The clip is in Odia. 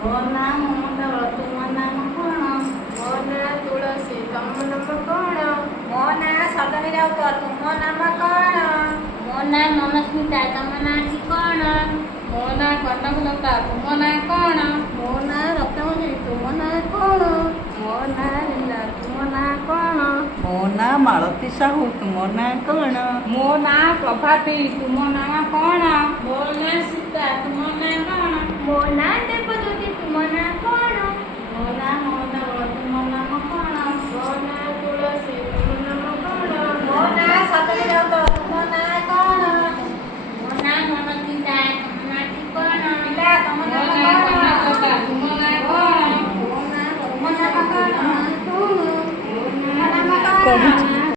ମୋ ନାଁ ମମତାଳ, ତୁମ ନାମ କ'ଣ? ମୋ ନାଁ ତୁଳସୀ, ତମ ନାମ କ'ଣ? ମୋ ନାଁ ସଜନୀ ରାଉତ, ତୁମ ନାମ କ'ଣ? ମୋ ନାଁ ମନସ୍ମିତା, ତମ ନାଁଟି କ'ଣ? ମୋ ନାଁ କନକଲତା, ତୁମ ନାଁ କ'ଣ? ମୋ ନାଁ ରତ୍ନମଣି, ତୁମ ନାଁ କ'ଣ? ମୋ ନାଁ ଲୀଲା, ତୁମ ନାଁ କ'ଣ? ମୋ ନାଁ ମାଳତୀ ସାହୁ, ତୁମ ନାଁ କ'ଣ? ମୋ ନାଁ ପ୍ରଭାତୀ, ତୁମ ନାଁ କ'ଣ? ମୋ ନାଁ ସୀତା, ତୁମ ନାଁ କ'ଣ? ମୋ ନାଁ ଦେବଜ୍ୟୋତି,